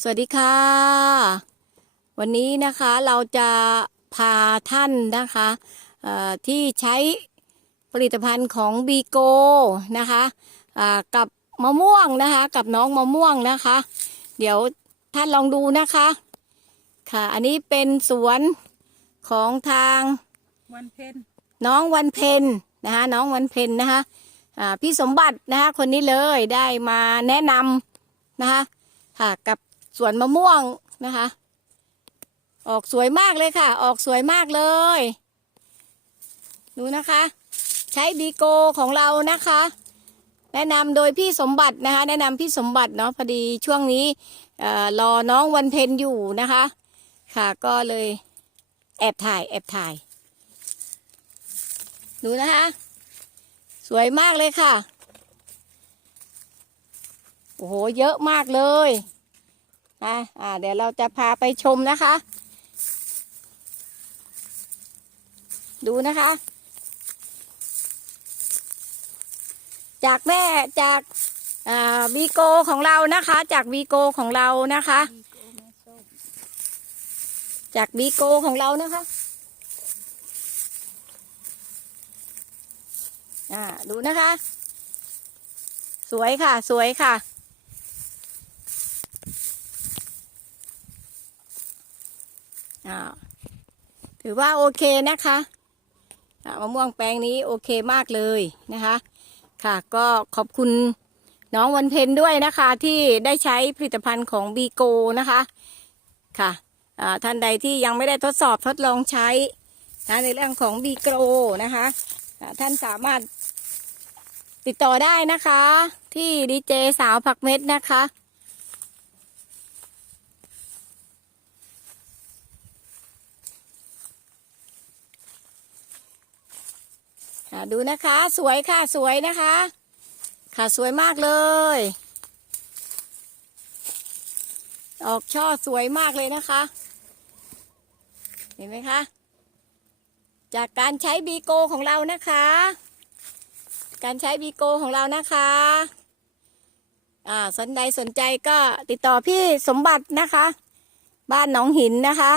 สวัสดีค่ะ วันนี้นะคะเราจะพาท่านนะคะเอ่อที่ใช้ผลิตภัณฑ์ของบีโกนะคะอ่ากับมะม่วงนะคะ กับน้องมะม่วงนะคะ เดี๋ยวท่านลองดูนะคะค่ะ อันนี้เป็นสวนของทางวันเพ็ญน้องวันเพ็ญนะคะน้องวันเพ็ญนะคะอ่าพี่สมบัตินะคะคนนี้เลยได้มาแนะนำนะคะค่ะกับ สวนมะม่วงนะคะ ออกสวยมากเลยค่ะ ออกสวยมากเลย ดูนะคะ ใช้บีโกของเรานะคะ แนะนำโดยพี่สมบัตินะคะ แนะนำพี่สมบัติเนาะพอดีช่วงนี้เอ่อรอน้องวันเพ็ญอยู่นะคะ ค่ะก็เลยแอบถ่ายแอบถ่าย ดูนะคะ สวยมากเลยค่ะ โอ้โห เยอะมากเลย นะอ่า เดี๋ยวเราจะพาไปชมนะคะ ดูนะคะ จากแม่จากอ่าวีโกของเรานะคะ จากวีโกของเรานะคะ จากวีโกของเรานะคะอ่าดูนะคะ สวยค่ะ สวยค่ะ อ่า ถือว่าโอเคนะคะมะม่วงแปลงนี้โอเคมากเลยนะคะ ค่ะก็ขอบคุณน้องวันเพ็ญด้วยนะคะ ที่ได้ใช้ผลิตภัณฑ์ของบีโกนะคะค่ะท่านใดที่ยังไม่ได้ทดสอบทดลองใช้นะในเรื่องของบีโกนะคะท่านสามารถติดต่อได้นะคะ ที่ดีเจสาวผักเม็ดนะคะ ดูนะคะ สวยค่ะสวยนะคะ ค่ะสวยมากเลย ออกช่อสวยมากเลยนะคะ เห็นไหมคะ จากการใช้บีโกของเรานะคะ การใช้บีโกของเรานะคะอ่าสนใดสนใจก็ติดต่อพี่สมบัตินะคะ บ้านหนองหินนะคะ